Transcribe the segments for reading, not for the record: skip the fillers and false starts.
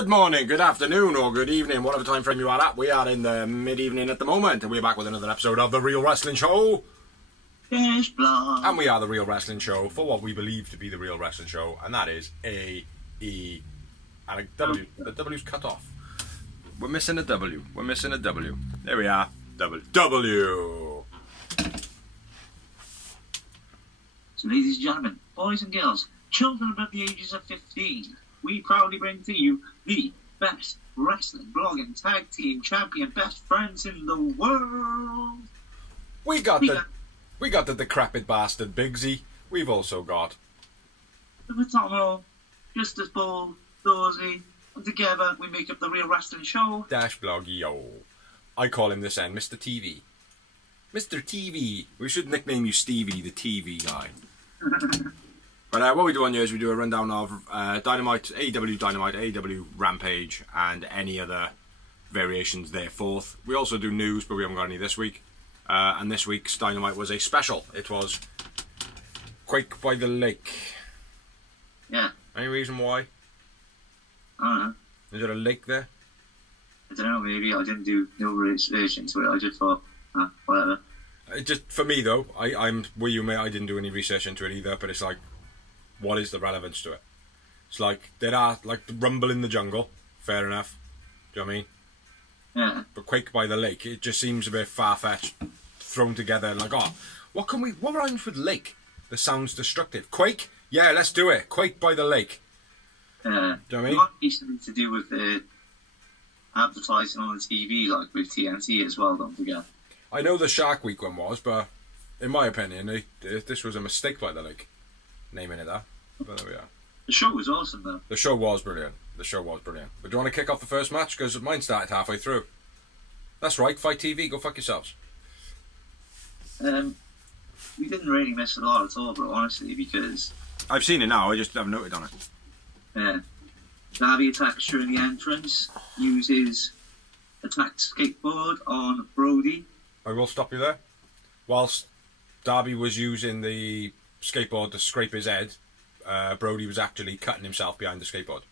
Good morning, good afternoon, or good evening, whatever time frame you are at. We are in the mid-evening at the moment, and we're back with another episode of The Real Wrestling Show. Fish blood. And we are The Real Wrestling Show for what we believe to be The Real Wrestling Show, and that is A, E, and a W. The W's cut off. We're missing a W. We're missing a W. There we are. W. So, ladies and gentlemen, boys and girls, children above the ages of 15, we proudly bring to you the best wrestling blogging tag team champion best friends in the world. We got the decrepit bastard Bigsy. We've also got the phenomenal, just as bold, Dorsey, and together we make up The Real Wrestling Show. Dash Blog Yo. I call him this end Mr. TV. Mr. TV. We should nickname you Stevie, the TV guy. But what we do on here is we do a rundown of Dynamite, AEW Dynamite, AEW Rampage, and any other variations thereforth. We also do news, but we haven't got any this week. And this week's Dynamite was a special. It was Quake by the Lake. Yeah. Any reason why? I don't know. Is there a lake there? I don't know, maybe. I didn't do no research into it. I just thought, whatever. Just for me though, I'm with you, mate. I didn't do any research into it either, but it's like, what is the relevance to it? It's like, there are, like, the Rumble in the Jungle, fair enough, do you know what I mean? Yeah. But Quake by the Lake, it just seems a bit far-fetched, thrown together, like, oh, what rhymes with lake that sounds destructive? Quake? Yeah, let's do it, Quake by the Lake. Do you know what I mean? It might be something to do with the advertising on the TV, like with TNT as well, don't forget. I know the Shark Week one was, but in my opinion, this was a mistake by the Lake. Naming it that, but there we are. The show was awesome though. The show was brilliant. But do you want to kick off the first match? Because mine started halfway through. That's right, Fight TV, go fuck yourselves. We didn't really miss a lot at all, bro, honestly, because... I've seen it now, I just haven't noted on it. Yeah. Darby attacks during the entrance, uses attacked skateboard on Brody. I will stop you there. Whilst Darby was using the skateboard to scrape his head, Brody was actually cutting himself behind the skateboard,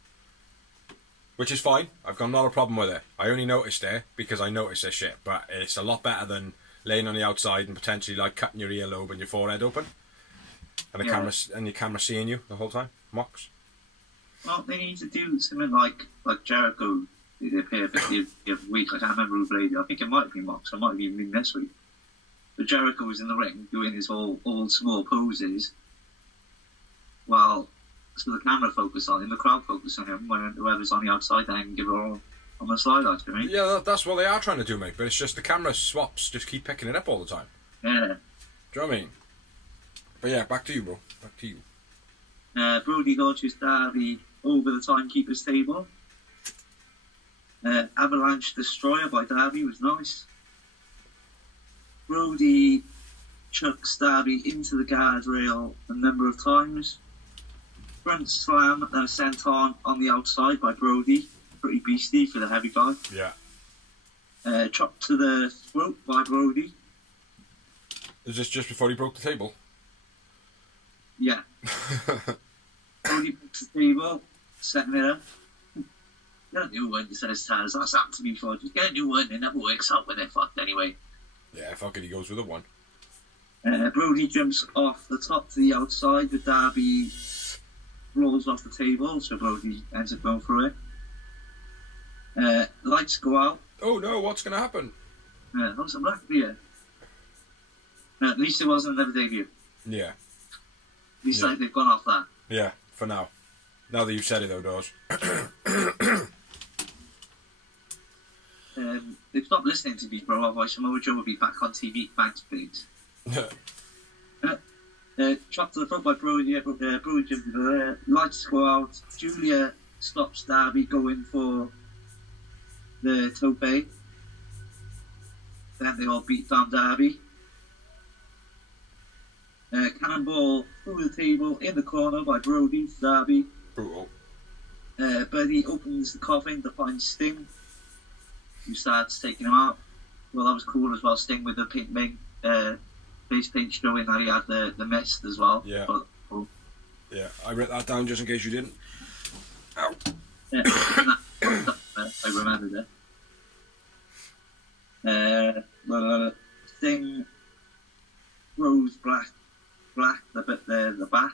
which is fine. I've got not a problem with it. I only noticed it because I noticed this shit, but it's a lot better than laying on the outside and potentially like cutting your earlobe and your forehead open, and your camera seeing you the whole time. Mox. Well, they need to do something like Jericho did appear the other week. I can't remember who played it. I think it might have been Mox. It might have even been this week. But Jericho was in the ring doing his old school poses, while so the camera focused on him, the crowd focused on him, when whoever's on the outside then can give it all on the slide out to me. Yeah, that's what they are trying to do, mate. But it's just the camera swaps just keep picking it up all the time. Yeah. Do you know what I mean? But yeah, back to you, bro. Back to you. Brody dodges Darby over the timekeeper's table. Avalanche Destroyer by Darby was nice. Brody chucks Darby into the guardrail a number of times. Front slam, then a senton on the outside by Brody. Pretty beastly for the heavy guy. Yeah. Chop to the throat by Brody. Is this just before he broke the table? Yeah. Brody breaks the table, setting it up. Get a new one, says Taz. That's happened to me before. Just get a new one, it never works out when they're fucked anyway. Yeah, fuck it, he goes with a one. Brody jumps off the top to the outside, but Darby rolls off the table, so Brody ends up going through it. Lights go out. Oh no, what's going to happen? That's a black beer. At least it wasn't another debut. Yeah. At least like they've gone off that. Yeah, for now. Now that you've said it though, Dawes. They've stopped listening to me, bro. Otherwise, Samoa Joe will be back on TV. Thanks, please. Chopped to the front by Brody. Brody lights go out. Julia stops Darby going for the tope. Then they all beat down Darby. Cannonball through the table in the corner by Brody to Darby. Brutal. Buddy opens the coffin to find Sting, who starts taking him out. Well, that was cool as well. Sting with the face paint showing that he had the mist as well. Yeah. But, oh. Yeah, I wrote that down just in case you didn't. Ow. Yeah, I remembered it. Sting throws black the bat.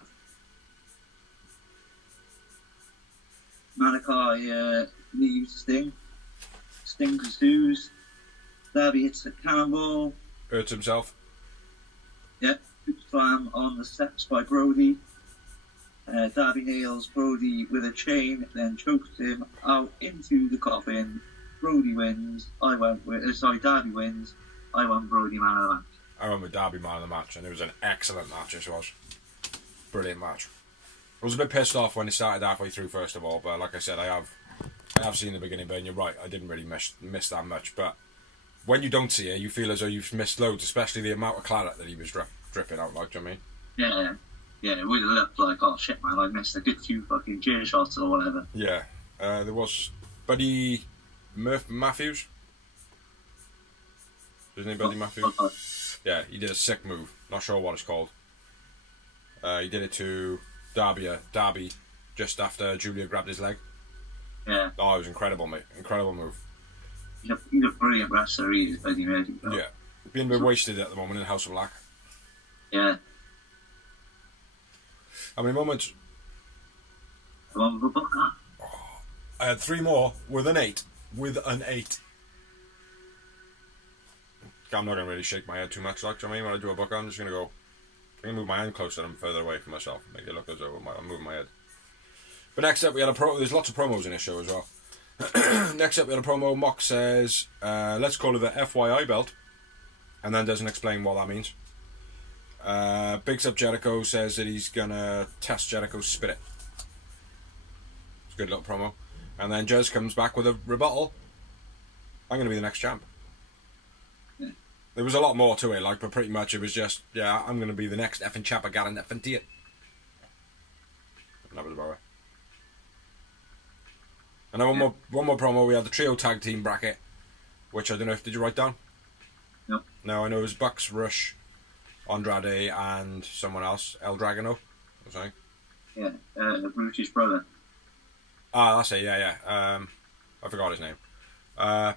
Malachi leaves Sting. Sting pursues. Darby hits a cannonball. Hurts himself. Yep. Slam on the steps by Brody. Darby nails Brody with a chain, then chokes him out into the coffin. Brody wins. Darby wins. I won Brody man of the match. I went with Darby man of the match, and it was an excellent match. This was brilliant match. I was a bit pissed off when it started halfway through, first of all, but like I said, I have seen the beginning, but you're right, I didn't really miss that much. But when you don't see it, you feel as though you've missed loads, especially the amount of claret that he was dripping out. Like, do you know what I mean? Yeah, it would have looked like, oh shit, man, I missed a good few fucking chair shots or whatever. Yeah, there was Buddy Matthews. Isn't he Buddy Matthews? Yeah, he did a sick move. Not sure what it's called. He did it to Darby just after Julia grabbed his leg. Yeah. Oh, it was incredible, mate. Incredible move. He's a brilliant wrestler, he is, Buddy Matthews. Yeah. Being a bit wasted at the moment in House of Black. Yeah. How many moments? One for Booker. Oh, I had 3 more with an 8. I'm not going to really shake my head too much, like, do you know what I mean? When I do a Booker, I'm just going to go... I'm going to move my hand closer and further away from myself. Make it look as though I'm moving my head. But next up, we had there's lots of promos in this show as well. Next up, we had a promo. Mock says, let's call it the FYI belt. And then doesn't explain what that means. Bigs up Jericho, says that he's going to test Jericho's spirit. It's a good little promo. And then Jez comes back with a rebuttal. I'm going to be the next champ. Yeah. There was a lot more to it, like, but pretty much it was just, yeah, I'm going to be the next effing champ. I got an effing it. And that was about it. And then one more promo. We had the trio tag team bracket, which I don't know if did you write down? No. No, I know it was Bucks, Rush, Andrade, and someone else, El Dragano. I'm saying. Yeah, Bruce's brother. Ah, that's it. Yeah. I forgot his name. Yeah,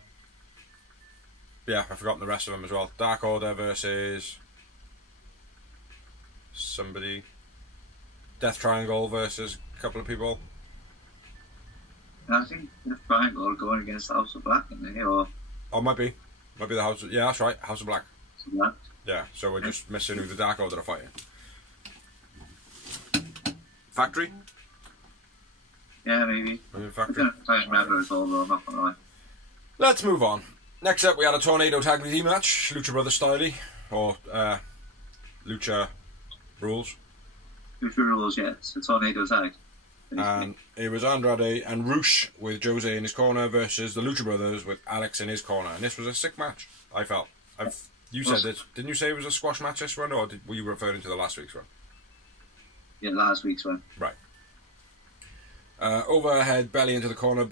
I've forgotten the rest of them as well. Dark Order versus somebody. Death Triangle versus a couple of people. I think Death Triangle are going against House of Black in there, or... Oh, might be the House of... Yeah, that's right, House of Black. Black. Yeah, so we're just missing who the Dark Order are fighting. Factory? Yeah, maybe. Factory. I don't remember it all, though, I'm not gonna lie. Let's move on. Next up, we had a Tornado Tag Team match, Lucha Brothers style, or Lucha Rules. Lucha Rules, yeah, it's a Tornado Tag. And it was Andrade and Roosh with Jose in his corner versus the Lucha Brothers with Alex in his corner. And this was a sick match, I felt. You said this. Didn't you say it was a squash match this one, or were you referring to the last week's one? Yeah, last week's one. Right. Overhead belly into the corner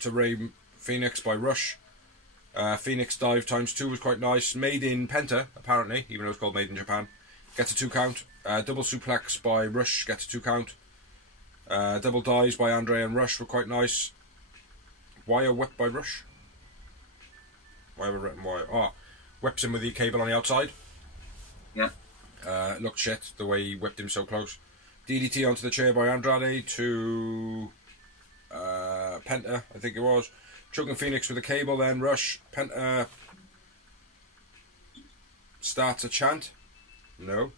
to Rey Phoenix by Rush. Phoenix dive ×2 was quite nice. Made in Penta, apparently, even though it's called Made in Japan. Gets a 2 count. Double suplex by Rush, gets a 2 count. Double dives by Andre and Rush were quite nice. Wire whip by Rush. Wire. Oh, whips him with the cable on the outside. Yeah. It looked shit, the way he whipped him so close. DDT onto the chair by Andrade to Penta, I think it was. Choking Phoenix with a cable, then Rush. Penta starts a chant. No.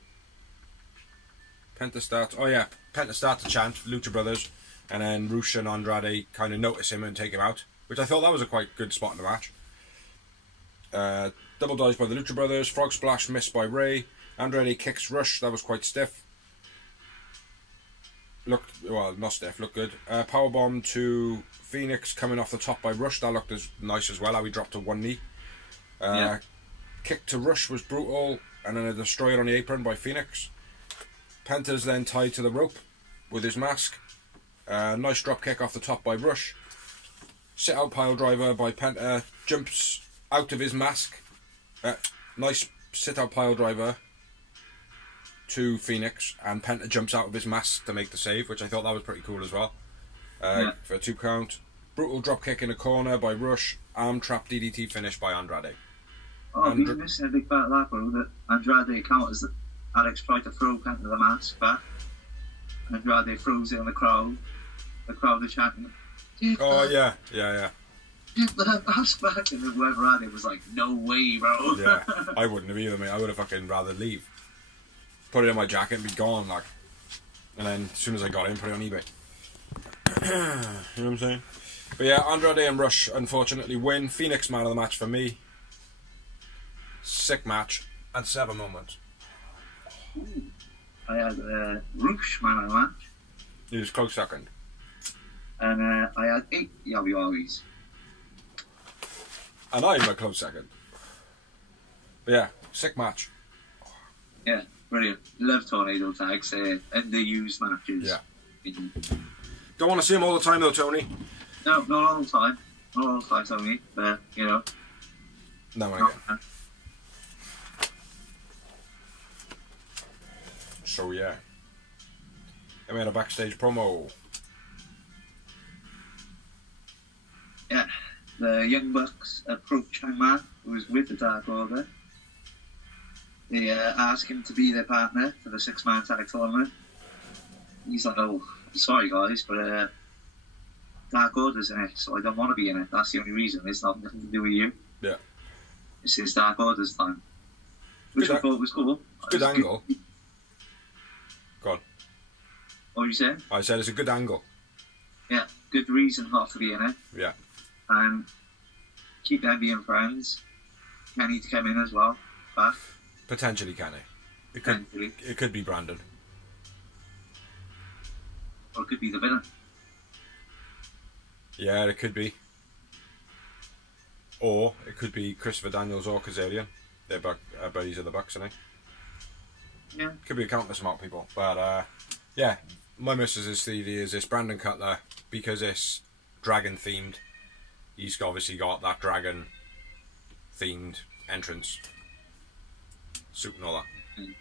Penta starts a chant, Lucha Brothers, and then Rush and Andrade kind of notice him and take him out, which I thought that was a quite good spot in the match. Double dives by the Lucha Brothers, frog splash missed by Rey. Andrade kicks Rush, that was quite stiff. Not stiff, looked good. Powerbomb to Phoenix coming off the top by Rush, that looked as nice as well, how he dropped to one knee. Kick to Rush was brutal, and then a destroyer on the apron by Phoenix. Penta's then tied to the rope with his mask. Nice drop kick off the top by Rush. Sit out pile driver by Penta. Jumps out of his mask. Nice sit out pile driver to Phoenix, and Penta jumps out of his mask to make the save, which I thought that was pretty cool as well. For a 2 count. Brutal drop kick in the corner by Rush. Arm trap DDT finish by Andrade. Oh, he's missing a big part of that, bro. That Andrade counters that Alex tried to throw Penta the mask back. Andrade throws it on the crowd. The crowd are chanting, Yeah. Get the mask back. And whoever had it was like, no way, bro. Yeah, I wouldn't have either, mate. I would have fucking rather leave. Put it in my jacket and be gone, like. And then as soon as I got in, put it on eBay. You know what I'm saying? But yeah, Andrade and Rush unfortunately win. Phoenix man of the match for me. Sick match and 7 moments. Ooh. I had Rush man of the match. He was close second. And I had 8 Yabiwabis. And I'm a close second. But yeah, sick match. Yeah, brilliant. Love tornado tags and they use matches. Yeah. Don't want to see them all the time though, Tony. No, not all the time. Not all the time, Tony. But, you know. No, again. So yeah. Then we had a backstage promo. Yeah. The Young Bucks approach Hangman, who was with the Dark Order. They ask him to be their partner for the 6-man tag tournament. He's like, oh, sorry guys, but Dark Order's in it, so I don't want to be in it. That's the only reason. It's not nothing to do with you. Yeah. This is Dark Order's time. Which I thought was cool. Good angle. Go on. What were you saying? I said it's a good angle. Yeah, good reason not to be in it. Yeah. And keep them being friends. Kenny to come in as well. Back. Potentially Kenny. It could be Brandon. Or it could be the villain. Yeah, it could be. Or it could be Christopher Daniels or Kazarian. They're buddies of the Bucks, aren't they? Yeah. Could be a countless amount of people. But yeah, my missus' theory is this Brandon Cutler, because it's dragon themed. He's obviously got that dragon themed entrance suit and all that. Mm.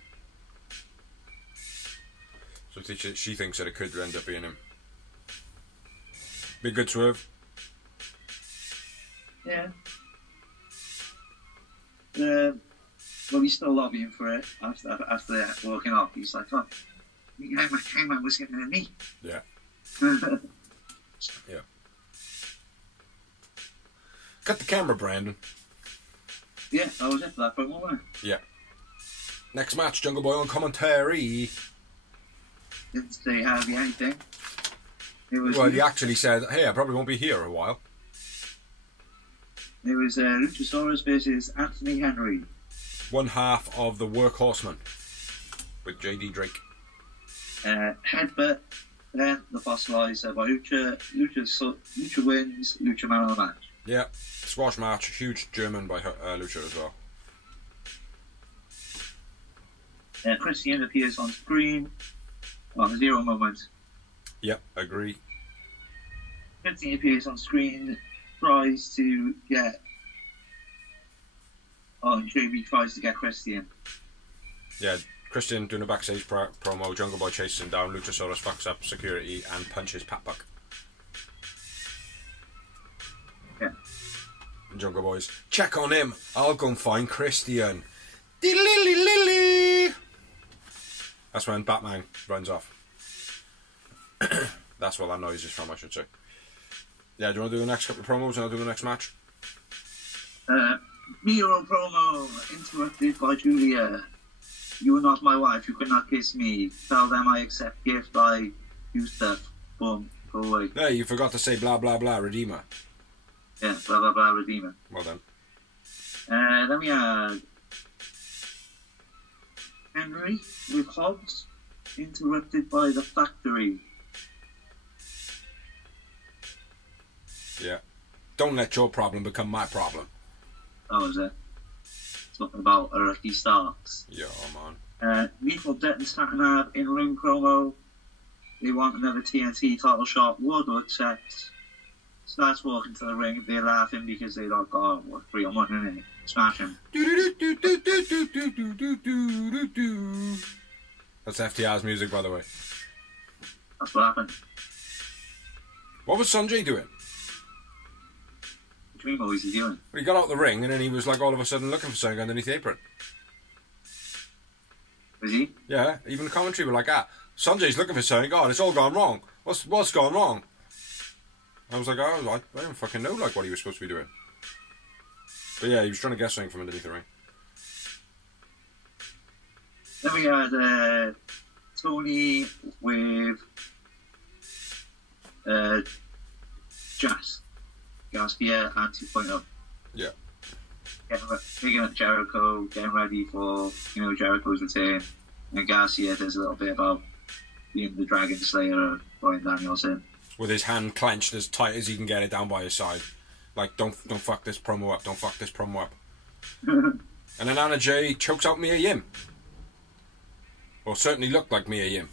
So she thinks that it could end up being him. Be a good swerve. Yeah. Well, he's still lobbying for it after walking off. He's like, oh, Hangman was getting a knee. Yeah. Yeah. Cut the camera, Brandon. Yeah, I was into that promo, wasn't I? Yeah. Next match, Jungle Boy on commentary. Didn't say hardly anything. Well, he actually said, hey, I probably won't be here a while. It was Luchasaurus versus Anthony Henry. One half of the Workhorseman with JD Drake. Headbutt, then the fossilizer by Lucha. Lucha wins, Lucha man of the match. Yeah, squash match, huge German by Lucha as well. Christian appears on screen on a 0 moment. Yep, agree. Christian appears on screen, tries to get. Oh, and Jamie tries to get Christian. Yeah, Christian doing a backstage promo, Jungle Boy chases him down, Luchasaurus fucks up security and punches Pat Buck. Yeah. And Jungle Boys, check on him, I'll go and find Christian. Diddly-lily-lily. That's when Batman runs off. That's what that noise is from, I should say. Yeah, do you want to do the next couple of promos and I'll do the next match? Miro promo, interrupted by Julia. You are not my wife, you cannot kiss me. Tell them I accept gift, I do stuff. Boom, go away. Yeah, you forgot to say blah blah blah, Redeemer. Yeah, blah blah blah, Redeemer. Well done. Then we had Henry with Hobbs, interrupted by the Factory. Yeah. Don't let your problem become my problem. That was it. Talking about Ricky Starks. Yeah, man. Lethal Death and Saturn in-ring promo. They want another TNT title shot. Wardlow accepts. Starts walking to the ring. They're laughing because they don't got 3-on-1 in it. Smash him. That's FTR's music, by the way. That's what happened. What was Sanjay doing? do you mean, what was he doing? Well, he got out the ring and then he was like all of a sudden looking for something underneath the apron. Was he? Yeah, even the commentary were like, Sanjay's looking for something. God, it's all gone wrong. What's gone wrong? I was like, I don't fucking know like what he was supposed to be doing. But yeah, he was trying to get something from underneath the ring. Then we had Tony with Gaspia and 2.0. Yeah. Picking up Jericho, getting ready for, Jericho's return. And Garcia does a little bit about being the Dragon Slayer of Bryan Danielson. With his hand clenched as tight as he can get it down by his side. Like, don't fuck this promo up, don't fuck this promo up. And then Anna Jay chokes out Mia Yim. Or certainly looked like Mia Yim.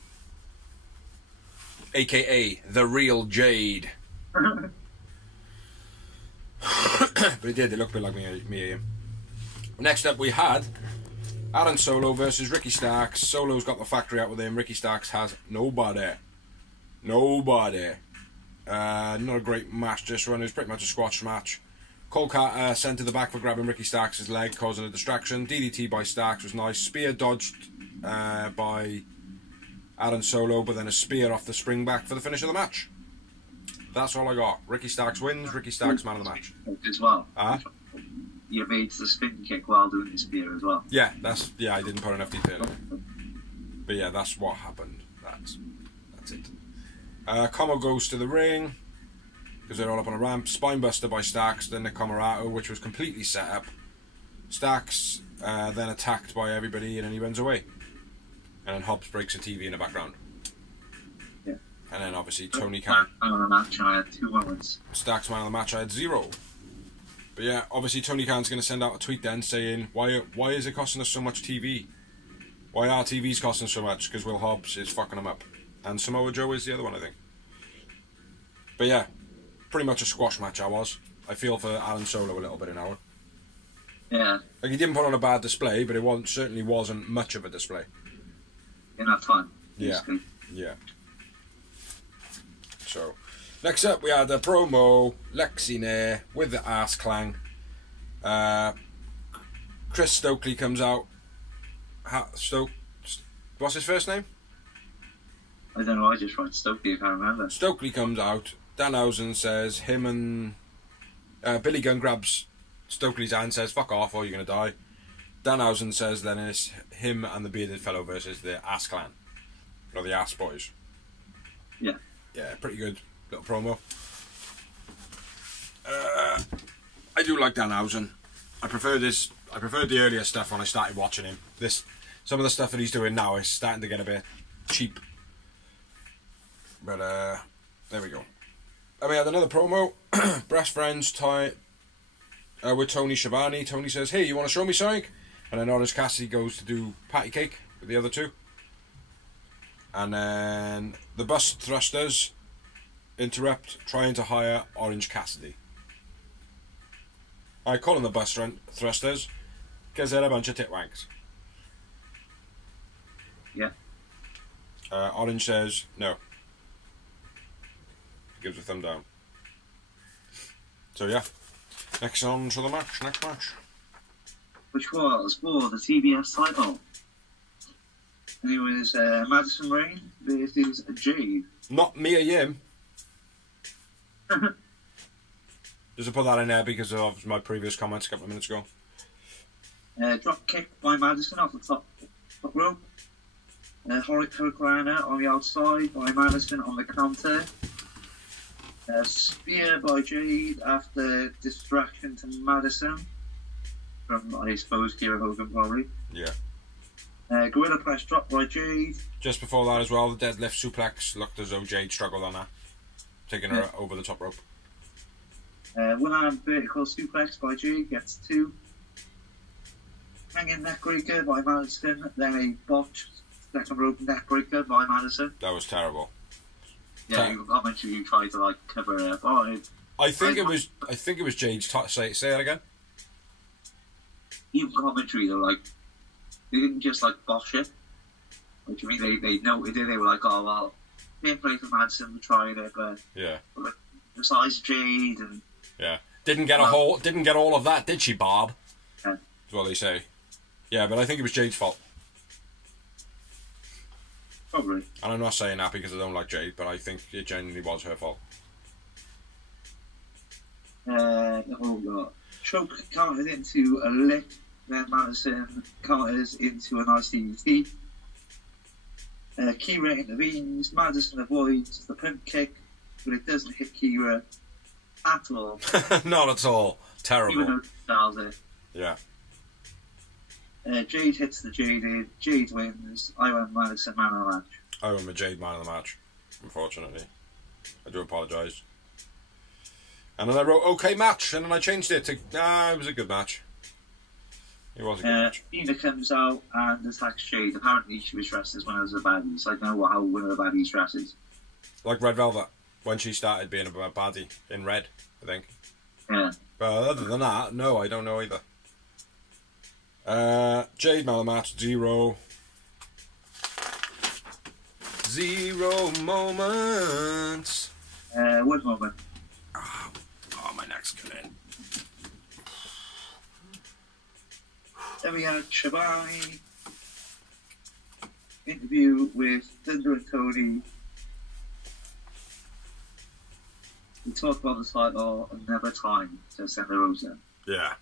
AKA the real Jade. But it did, it looked a bit like Mia Yim. Next up we had Aaron Solo versus Ricky Starks. Solo's got the factory out with him. Ricky Starks has nobody. Not a great match this one. It was pretty much a squash match. Cole Carter sent to the back for grabbing Ricky Starks' leg, causing a distraction. DDT by Starks was nice. Spear dodged by Aaron Solo, but then a spear off the spring back for the finish of the match. That's all I got. Ricky Starks wins. Ricky Starks man of the match. As well. He evades the spin kick while doing the spear as well. Yeah, I didn't put enough detail in. But yeah, that's what happened. That's it. Como goes to the ring because they're all up on a ramp. Spinebuster by Starks, then the Comarato, which was completely set up. Starks then attacked by everybody, and then he runs away. And then Hobbs breaks a TV in the background. Yeah. And then obviously Tony Khan. Man of the match, I had 2 moments. Starks man of the match, I had 0. But yeah, obviously Tony Khan's going to send out a tweet then saying, why is it costing us so much TV? Why are TVs costing so much? Because Will Hobbs is fucking them up. And Samoa Joe is the other one, I think. But yeah, pretty much a squash match I feel for Aaron Solo a little bit in our. Yeah. Like, he didn't put on a bad display, but it certainly wasn't much of a display. Enough time. Basically. Yeah. So, next up we had a promo, Lexi Nair with the ass clang. Chris Stokely comes out. What's his first name? I don't know, I just wrote Stokely, I can't remember. Stokely comes out. Danhausen says him and Billy Gunn grabs Stokely's hand and says, fuck off or you're going to die. Danhausen says then it's him and the bearded fellow versus the Ass Clan. Or the Ass Boys. Yeah. Yeah, pretty good little promo. I do like Danhausen. I preferred the earlier stuff when I started watching him. Some of the stuff that he's doing now is starting to get a bit cheap. But there we go. And we had another promo. Breast Friends with Tony Schiavone. Tony says, hey, you want to show me something? And then Orange Cassidy goes to do patty cake with the other two. And then the Bus Thrusters interrupt, trying to hire Orange Cassidy. I call them the Bus Thrusters because they're a bunch of titwanks. Yeah. Orange says no. Gives a thumb down. So yeah. Next on to the match. Next match. Which was for the TBS title. And it was Madison Rain versus Jade. Not Mia Yim. Just to put that in there because of my previous comments a couple of minutes ago. Drop kick by Madison off the top rope. Hurricane on the outside by Madison on the counter. Spear by Jade after distraction to Madison from, I suppose, Kira Hogan probably. Yeah. Gorilla press drop by Jade. Just before that as well, the deadlift suplex looked as though Jade struggled on that, taking her over the top rope. One arm vertical suplex by Jade, gets 2. Hanging neckbreaker by Madison, then a botched second rope neckbreaker by Madison. That was terrible. Yeah, you got mentioned you tried to cover her. I think it was Jade's say that again. Even commentary, they didn't just bosh it. What do you mean? They noted it. They were like, oh well, fair play for Madison for trying it, but yeah. Besides Jade and yeah, Didn't get all of that, did she, Bob? Yeah. That's what they say. Yeah, but I think it was Jade's fault. Probably. And I'm not saying that because I don't like Jade, but I think it genuinely was her fault. Choke counted into a lick, then Madison counters into a nice DDT. Kira intervenes, Madison avoids the punt kick, but it doesn't hit Kira at all. Not at all. Terrible. Kira yeah. Jade hits the Jaded, Jade wins. I went Madison man of the match. I went with Jade man of the match, unfortunately. I do apologise. And then I wrote OK match, and then I changed it to it was a good match. It was a good match. Nina comes out and attacks Jade. Apparently she was dressed as one of the baddies. I don't know how one of the baddies dresses. Like Red Velvet, when she started being a baddie in Red, I think. Yeah. But other than that, no, I don't know either. Jade man of the match, 0 moments. 1 moment. Oh, my neck's getting in. Then we had Shivani interview with Thunder and Cody. We talked about the title another time to Santa Rosa. Yeah.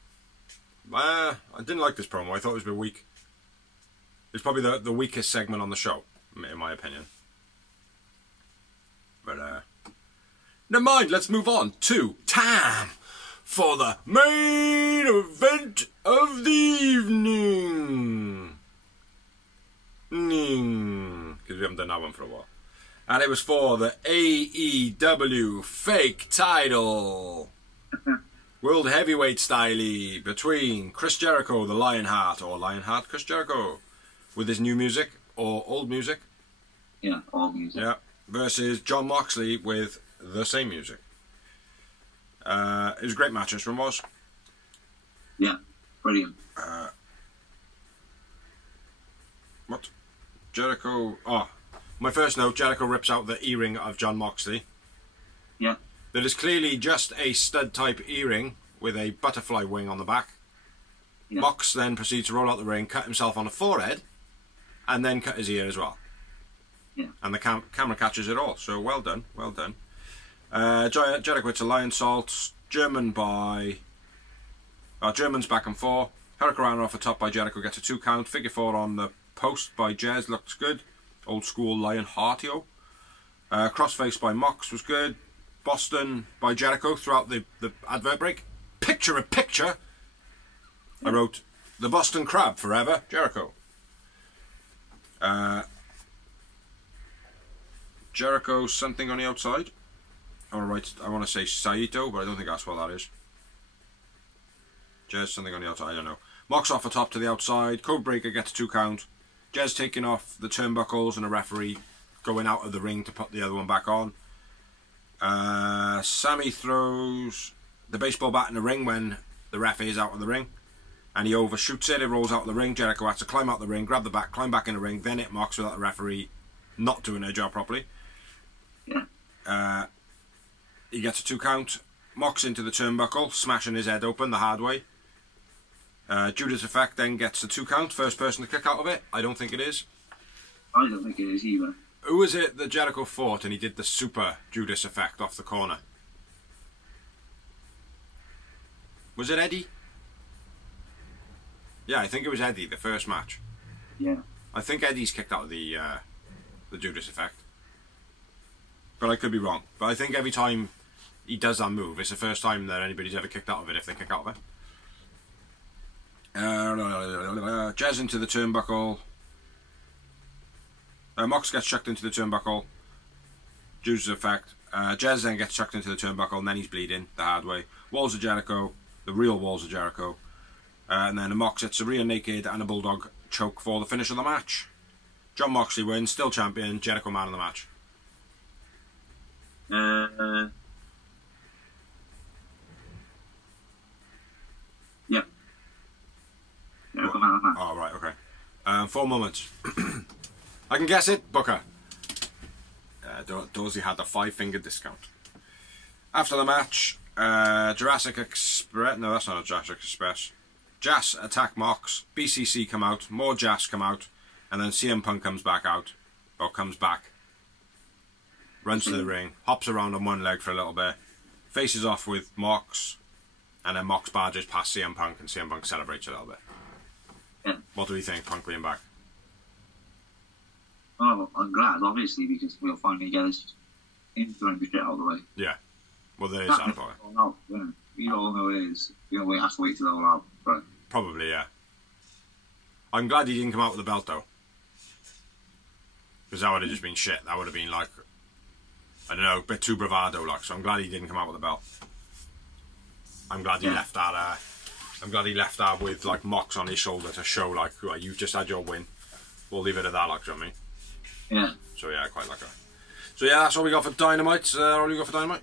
I didn't like this promo. I thought it was a bit weak. It's probably the weakest segment on the show, in my opinion. But, never mind, let's move on to time for the main event of the evening. Because we haven't done that one for a while. And it was for the AEW fake title. World Heavyweight Stylee between Chris Jericho, the Lionheart, or Lionheart Chris Jericho, with his new music, or old music. Yeah, old music. Yeah, versus Jon Moxley with the same music. It was a great match, this one was. Yeah, brilliant. What? Jericho... Oh, my first note, Jericho rips out the earring of Jon Moxley. Yeah. That is clearly just a stud-type earring with a butterfly wing on the back. Yeah. Mox then proceeds to roll out the ring, cut himself on the forehead, and then cut his ear as well. Yeah. And the camera catches it all, so well done, well done. Jericho hits a Lion Salt, German's back and 4. Hurricane off the top by Jericho gets a 2 count. Figure 4 on the post by Jez looks good. Old school Lion Heartio. Crossface by Mox was good. Boston by Jericho throughout the advert break. Picture in picture. I wrote, the Boston Crab forever, Jericho. Jericho something on the outside. I want to say Saito, but I don't think that's what that is. Jez something on the outside, I don't know. Mox off the top to the outside. Codebreaker gets a 2 count. Jez taking off the turnbuckles and a referee going out of the ring to put the other one back on. Sammy throws the baseball bat in the ring when the ref is out of the ring, and he overshoots it. It rolls out of the ring. Jericho has to climb out the ring, grab the bat, climb back in the ring, then hit Mox without the referee not doing their job properly. Yeah. He gets a 2 count. Mox into the turnbuckle, smashing his head open the hard way. Judas Effect then gets a 2 count. First person to kick out of it. I don't think it is. I don't think it is either. Who was it that Jericho fought and he did the super Judas Effect off the corner? Was it Eddie? Yeah, I think it was Eddie, the first match. Yeah. I think Eddie's kicked out of the Judas Effect. But I could be wrong. But I think every time he does that move, it's the first time that anybody's ever kicked out of it if they kick out of it. Jez into the turnbuckle. Mox gets chucked into the turnbuckle. Judas Effect. Jez then gets chucked into the turnbuckle and then he's bleeding the hard way. Walls of Jericho. The real Walls of Jericho. And then a Mox hits a rear naked and a Bulldog choke for the finish of the match. Jon Moxley wins. Still champion. Jericho man of the match. Yeah. Jericho man of the match. Oh, right, okay. 4 moments. I can guess it. Booker. Dorsey had the 5-finger discount. After the match, Jurassic Express. No, that's not a Jurassic Express. Jas attack Mox. BCC come out. More Jas come out. And then CM Punk comes back out. Or comes back. Runs to the ring. Hops around on one leg for a little bit. Faces off with Mox. And then Mox barges past CM Punk. And CM Punk celebrates a little bit. Yeah. What do we think, Punk being back? Oh, I'm glad, obviously, because we'll finally get his in-ring shit out of the way. Yeah. Well, there is that about it. No, yeah. We all know it is. We have to wait till they're out. Right. Probably, yeah. I'm glad he didn't come out with the belt, though. Because that would have just been shit. That would have been like, I don't know, a bit too bravado, like. So I'm glad he didn't come out with the belt. I'm glad he left that. I'm glad he left that with like Mox on his shoulder to show like, you've just had your win. We'll leave it at that, like, do you know what I mean? Yeah. So yeah, I quite like that. So yeah, that's all we got for Dynamite. All you got for Dynamite?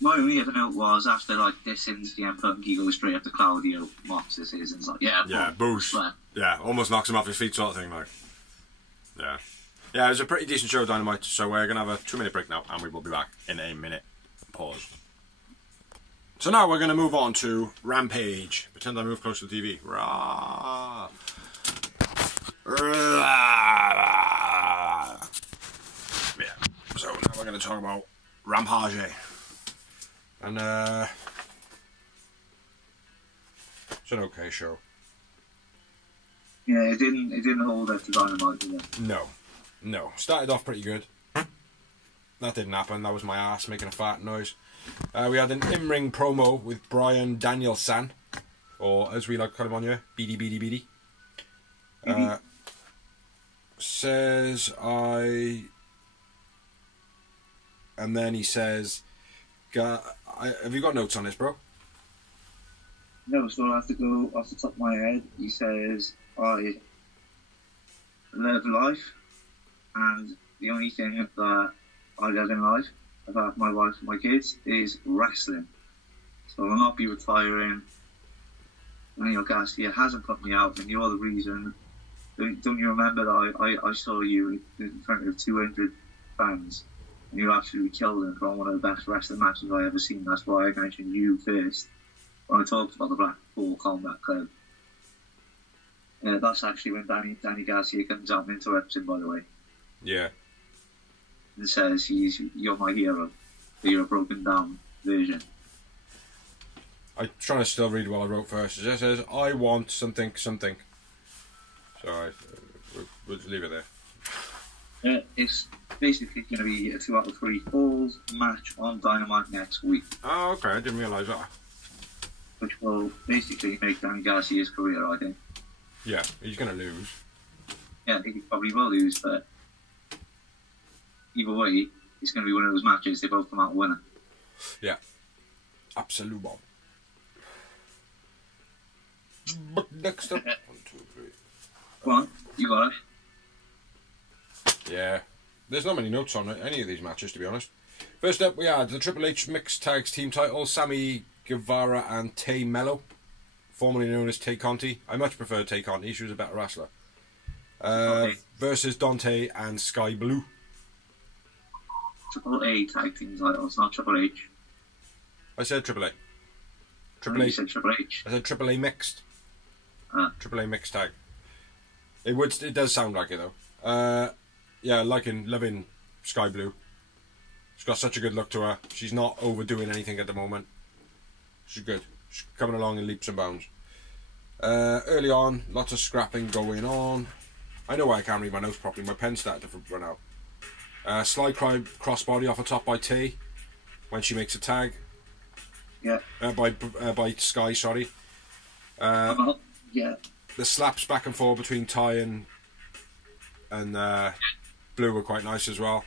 My only other note was after like this CM Punk, he goes straight up to Claudio, Mox this is, and it's like, yeah, boosh. Yeah, almost knocks him off his feet, sort of thing, like. Yeah. Yeah, it was a pretty decent show, Dynamite, so we're going to have a 2-minute break now, and we will be back in a minute. Pause. So now we're going to move on to Rampage. Pretend I move close to the TV. Rah. Rah. Yeah. So now we're going to talk about Rampage. And, it's an okay show. Yeah, it didn't hold up to Dynamite, did it? No. Started off pretty good. That didn't happen. That was my ass making a fart noise. We had an in-ring promo with Bryan Danielson, or as we like to call him on here, BD. Says I, and then he says, "Have you got notes on this, bro?" No, so I have to go off the top of my head. He says, I love life, and the only thing that I love in life, about my wife and my kids, is wrestling. So I'll not be retiring. Daniel Garcia hasn't put me out, and you're the reason. Don't you remember that I saw you in front of 200 fans, and you absolutely killed them for one of the best wrestling matches I ever seen. That's why I mentioned you first when I talked about the Blackpool Combat Club. That's actually when Danny Garcia comes out and interrupts him, by the way. Yeah. And says, you're my hero. You're a broken down version. I'm trying to still read what I wrote first. It just says, I want something. So we'll leave it there. It's basically going to be a 2 out of 3 falls match on Dynamite next week. Oh, okay. I didn't realise that. Which will basically make Danny Garcia's career, I think. Yeah, he's going to lose. Yeah, I think he probably will lose, but either way, it's going to be one of those matches they both come out winning. Yeah. Absolute bomb. But next up... 1, 2, 3. Go on, you got it. Yeah. There's not many notes on any of these matches, to be honest. First up, we had the Triple H Mixed Tags Team title, Sammy Guevara and Tay Mello, formerly known as Tay Conti. I much prefer Tay Conti, she was a better wrestler. Versus Dante and Sky Blue. Triple A tag team titles, not Triple H. I said Triple A. You said Triple H. I said Triple A Mixed. Triple A Mixed Tag. It does sound like it though. Yeah, loving Sky Blue. She's got such a good look to her. She's not overdoing anything at the moment. She's good. She's coming along in leaps and bounds. Early on, lots of scrapping going on. I know why I can't read my notes properly. My pen started to run out. Slide crossbody off the top by T when she makes a tag. Yeah. By Sky, sorry. Yeah. The slaps back and forth between Ty and Blue were quite nice as well.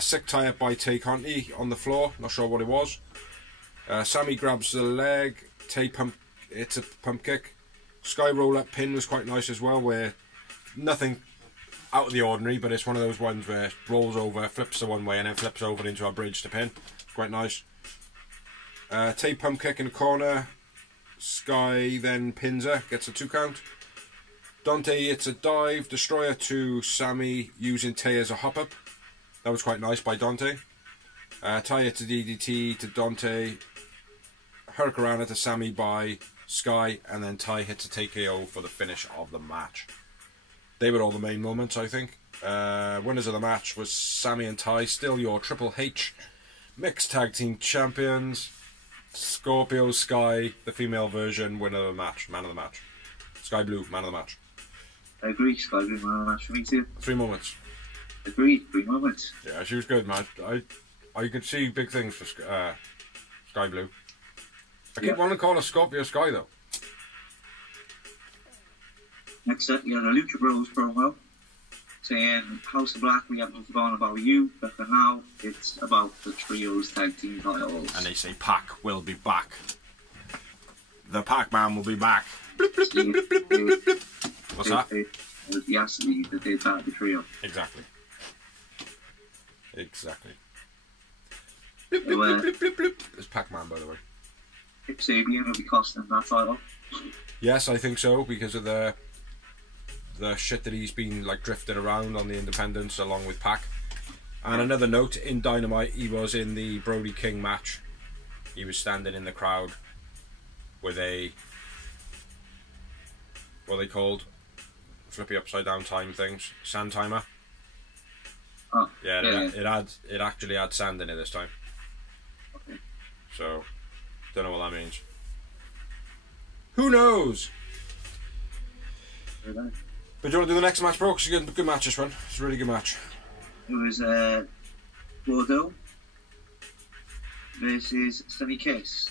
Sick tie up by Tay Conti on the floor. Not sure what it was. Sammy grabs the leg. Tay it's a pump kick. Sky roll up pin was quite nice as well, where nothing out of the ordinary, but it's one of those ones where it rolls over, flips the one way, and then flips over into a bridge to pin. Quite nice. Tay pump kick in the corner. Sky then pins her, gets a 2 count. Dante hits a dive, destroyer to Sammy using Tay as a hop up. That was quite nice by Dante. Ty hits a DDT to Dante. Hurricanrana to Sammy by Sky, and then Ty hits a TKO for the finish of the match. They were all the main moments, I think. Winners of the match was Sammy and Ty, still your Triple H Mixed Tag Team Champions. Scorpio Sky, the female version, winner of the match, man of the match. Sky Blue, man of the match. I agree, Sky Blue, man of the match for me too. 3 moments. Agreed, 3 moments. Yeah, she was good, man. I could see big things for Sky Blue. I keep wanting to call her Scorpio Sky though. Next up, you had a Lucha Bros promo saying, House of Black, we haven't forgotten about you, but for now, it's about the Trios Tag Team titles. And they say Pac will be back. The Pac-Man will be back. What's that? It was the Astley that they part of the trio. Exactly. Exactly. It's Pac-Man, by the way. If Sabian will be costing that title. Yes, I think so, because of the shit that he's been like drifted around on the independents along with Pac. And another note, in Dynamite he was in the Brody King match. He was standing in the crowd with a, what are they called? Flippy upside down time things. Sand timer. Oh, yeah, it actually had sand in it this time. Okay. So don't know what that means. Who knows? But do you want to do the next match, bro? Because it's a good match, this one. It's a really good match. It was Bordeaux versus Sunny Kiss.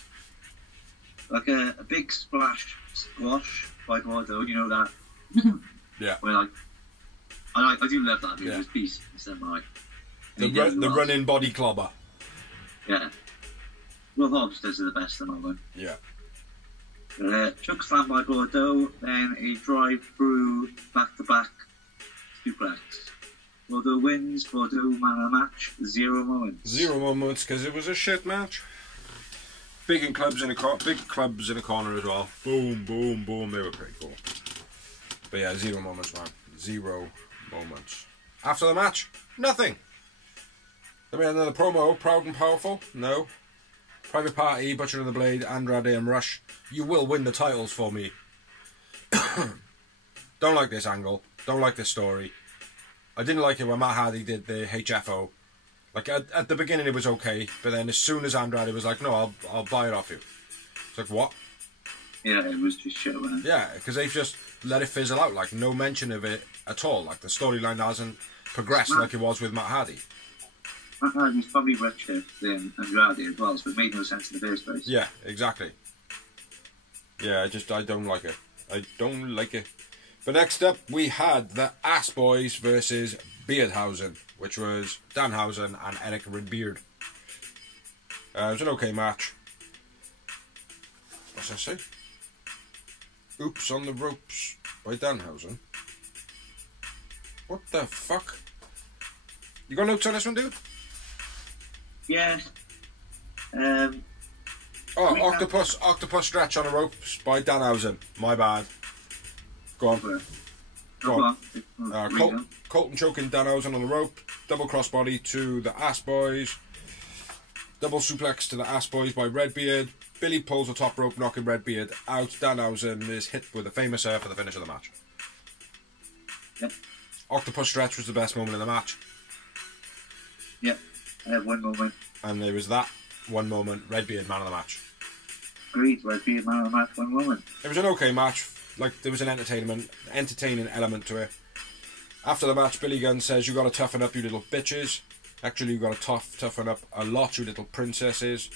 Like a big squash by Bordeaux, you know that? Yeah. Where I do love that. It was Beast instead of like... The running body clobber. Yeah. Will Hobbs does it the best at the moment. Yeah. Chuck slam by Bordeaux, then a drive through back-to-back suplex. Bordeaux wins, Bordeaux man of the match, 0 moments. 0 moments because it was a shit match. Big clubs in the corner as well. Boom, boom, boom. They were pretty cool. But yeah, 0 moments, man. 0 moments. After the match, nothing. Then we had another promo. Proud and Powerful. No. Private Party, Butcher and the Blade, Andrade and Rush. You will win the titles for me. Don't like this angle. Don't like this story. I didn't like it when Matt Hardy did the HFO. Like at the beginning it was okay, but then as soon as Andrade was like, no, I'll buy it off you. It's like, what? Yeah, it was just shit, wasn't it? Yeah, because they've just let it fizzle out. Like no mention of it at all. Like the storyline hasn't progressed like it was with Matt Hardy. Matt Hardy's probably richer than Andrade as well, so it made no sense in the first place. Yeah, exactly. Yeah, I don't like it. I don't like it. But next up, we had the Ass Boys versus Beardhausen, which was Danhausen and Eric Redbeard. It was an okay match. What's that say? Oops on the Ropes by Danhausen. What the fuck? You got notes on this one, dude? Yeah. Octopus Stretch on the Ropes by Danhausen. My bad. Go on. Go on. Colton choking Danhausen on the rope. Double crossbody to the Ass Boys. Double suplex to the Ass Boys by Redbeard. Billy pulls the top rope, knocking Redbeard out. Danhausen is hit with a famous for the finish of the match. Yep. Octopus Stretch was the best moment of the match. Yep. I have 1 moment. And there was that 1 moment. Redbeard, man of the match. Agreed. Redbeard, man of the match, 1 moment. It was an okay match. Like, there was an entertaining element to it. After the match, Billy Gunn says, you got to toughen up, you little bitches. Actually, you got to toughen up a lot, you little princesses.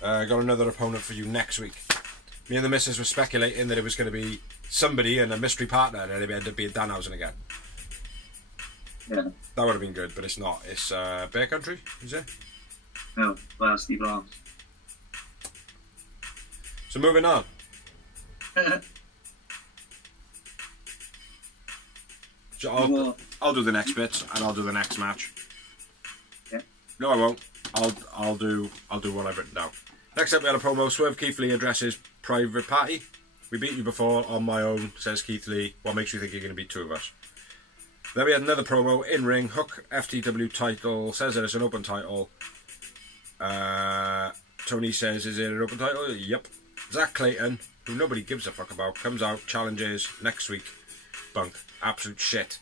Got another opponent for you next week. Me and the missus were speculating that it was going to be somebody and a mystery partner, and it ended up being Danhausen again. Yeah. That would have been good, but it's not. It's Bear Country, is it? No, Steve Arms. So moving on. So I'll do the next bits and I'll do the next match. Yeah. No, I won't. I'll do what I've written down. Next up, we had a promo. Swerve Keith Lee addresses Private Party. We beat you before on my own, says Keith Lee. What makes you think you're going to beat 2 of us? Then we had another promo in ring. Hook FTW title, says that it's an open title. Tony says, is it an open title? Yep. Zach Clayton, who nobody gives a fuck about, comes out, challenges next week. Bunk. Absolute shit.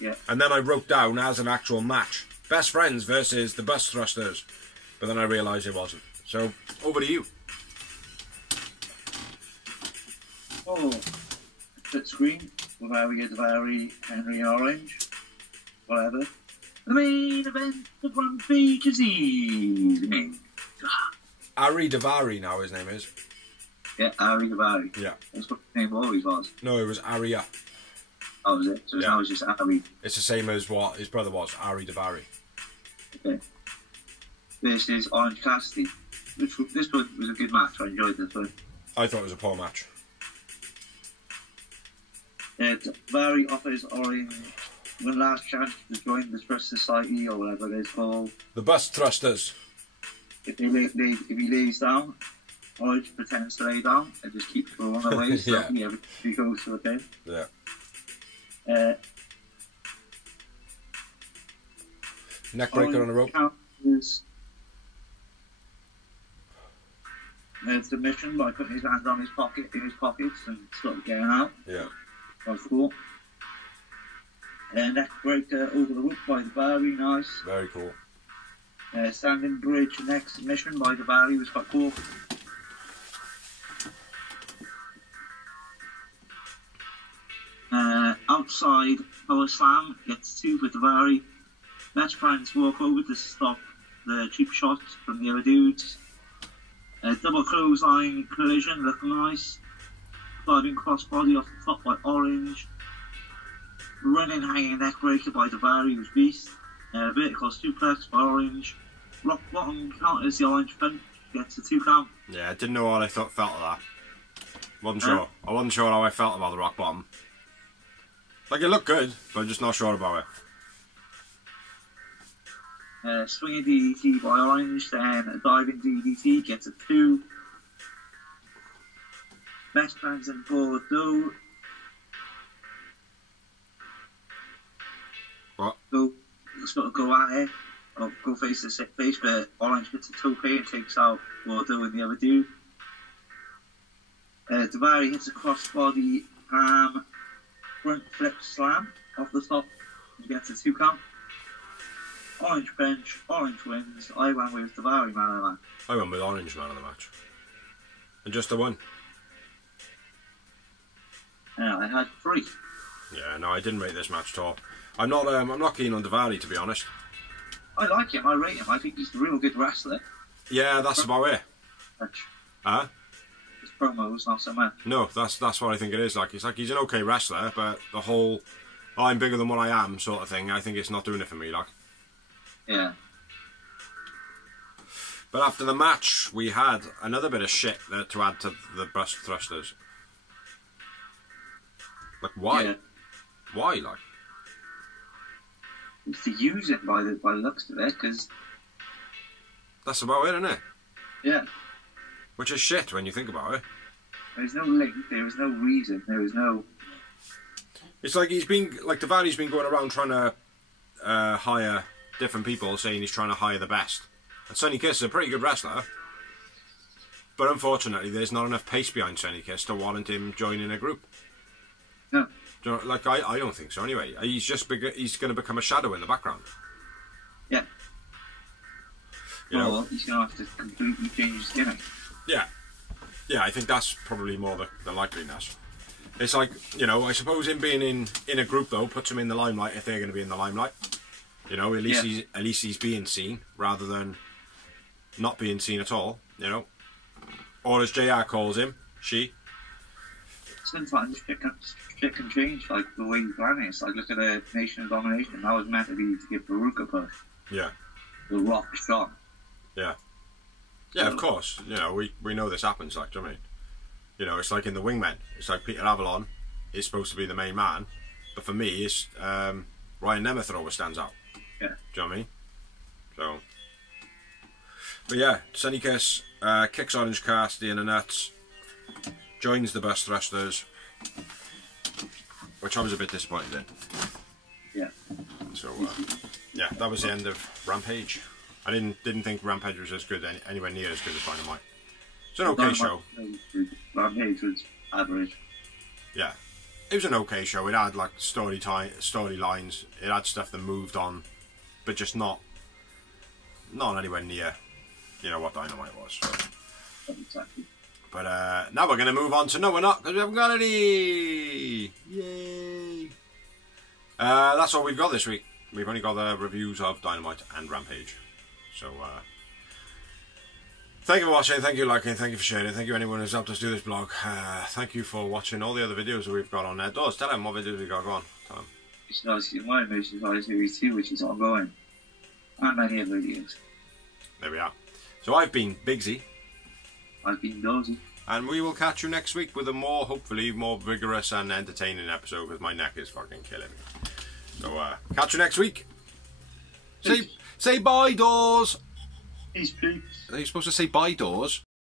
Yeah. And then I wrote down as an actual match, Best Friends versus the Bus Thrusters. But then I realised it wasn't. So, over to you. Oh, split screen. Bavaria, Davari, Henry Orange. Whatever. The main event of Rampage is evening. Ari Davari now his name is. Yeah, Ari Davari. Yeah. That's what his name always was. No, it was Aria. Oh, was it? So Yeah. now it's just Ari. It's the same as what his brother was, Ari Davari. Okay. This is Orange Cassidy. This one was a good match. I enjoyed this one. I thought it was a poor match. Davari offers Orange one last chance to join the Thrust Society or whatever it is called. The Bus Thrusters. If he lays down, Orange pretends to lay down and just keeps going away. So Yeah. he goes to a pin. Yeah. Neckbreaker on a rope. Counters submission by putting his hands on in his pockets and sort of getting out. Yeah. That's cool. Neckbreaker over the rope by the Barry, nice. Very cool. Standing bridge neck submission by the Barry was quite cool. Outside power slam gets 2 with the Barry. Best Friends walk over to stop the cheap shots from the other dudes. Double clothesline collision, looking nice. Diving crossbody off the top by Orange. Running hanging neckbreaker by Davari was beast. Vertical suplex by Orange. Rock bottom counters the Orange punch, gets a 2 count. Yeah, I didn't know what I felt of that. Wasn't sure. I wasn't sure how I felt about the rock bottom. Like, it looked good, but I'm just not sure about it. Swinging DDT by Orange, then a diving DDT gets a 2. Best Friends in Bordeaux. What? Go at it, or go face to face, but Orange gets a tope and takes out Bordeaux and the other dude. Davari hits a crossbody front flip slam off the top and gets a 2 count. Orange bench, Orange wins. I went with Davari man of the match. I went with Orange man of the match. And just the one. I had 3. Yeah, no, I didn't rate this match at all. I'm not keen on Davari, to be honest. I like him, I rate him. I think he's a real good wrestler. Yeah, that's about it. Huh? His promos, not so much. No, that's what I think it is. Like, it's like he's an okay wrestler, but the whole I'm bigger than what I am sort of thing, I think it's not doing it for me, like. Yeah. But after the match, we had another bit of shit to add to the Bus Thrusters. Like, why? Yeah. Why, like? It's to use it by the looks of it, because... That's about it, isn't it? Yeah. Which is shit when you think about it. There's no link, there was no reason, there was no... It's like Davari's been going around trying to hire different people, saying he's trying to hire the best. And Sonny Kiss is a pretty good wrestler, but unfortunately there's not enough pace behind Sonny Kiss to warrant him joining a group. No. Do you know, like, I don't think so anyway. He's going to become a shadow in the background. Yeah. You know? Well, he's going to have to completely change his gimmick. Yeah. Yeah, I think that's probably more the likeliness. It's like, you know, I suppose him being in a group, though, puts him in the limelight if they're going to be in the limelight. You know, at least he's being seen, rather than not being seen at all, you know. Or as JR calls him, she. Sometimes shit can change, like the way you plan it. It's like, look at the Nation of Domination. That was meant to be to give Baruch a push. Yeah. The Rock shot. Yeah. Yeah, of course. You know, we know this happens, like, do you know what I mean? You know, it's like in the Wingmen. It's like Peter Avalon is supposed to be the main man, but for me, it's Ryan Nemeth always stands out. Yeah. Do you know what I mean? So, but yeah, Sonny Kiss kicks Orange Cassidy in the nuts, joins the Bus Thrusters, which I was a bit disappointed in. Yeah. So, yeah, that was the end of Rampage. I didn't think Rampage was as good, anywhere near as good as Dynamite. It's an okay show. Rampage was average. Yeah, it was an okay show. It had like storylines. It had stuff that moved on, but just not anywhere near, you know, what Dynamite was. So. Exactly. But now we're going to move on to no, we're not, because we haven't got any. Yay! That's all we've got this week. We've only got the reviews of Dynamite and Rampage. So, thank you for watching, thank you for liking, thank you for sharing, thank you anyone who's helped us do this blog. Thank you for watching all the other videos that we've got on there. Doors, tell them what videos we got. Go on, tell them. It's nice to my Mission Series 2, which is ongoing. And many other videos. There we are. So I've been Bigsy. I've been Dozy. And we will catch you next week with a hopefully more vigorous and entertaining episode, because my neck is fucking killing me. So, catch you next week. Say bye, Doors. Peace, peace. Are you supposed to say bye, Doors?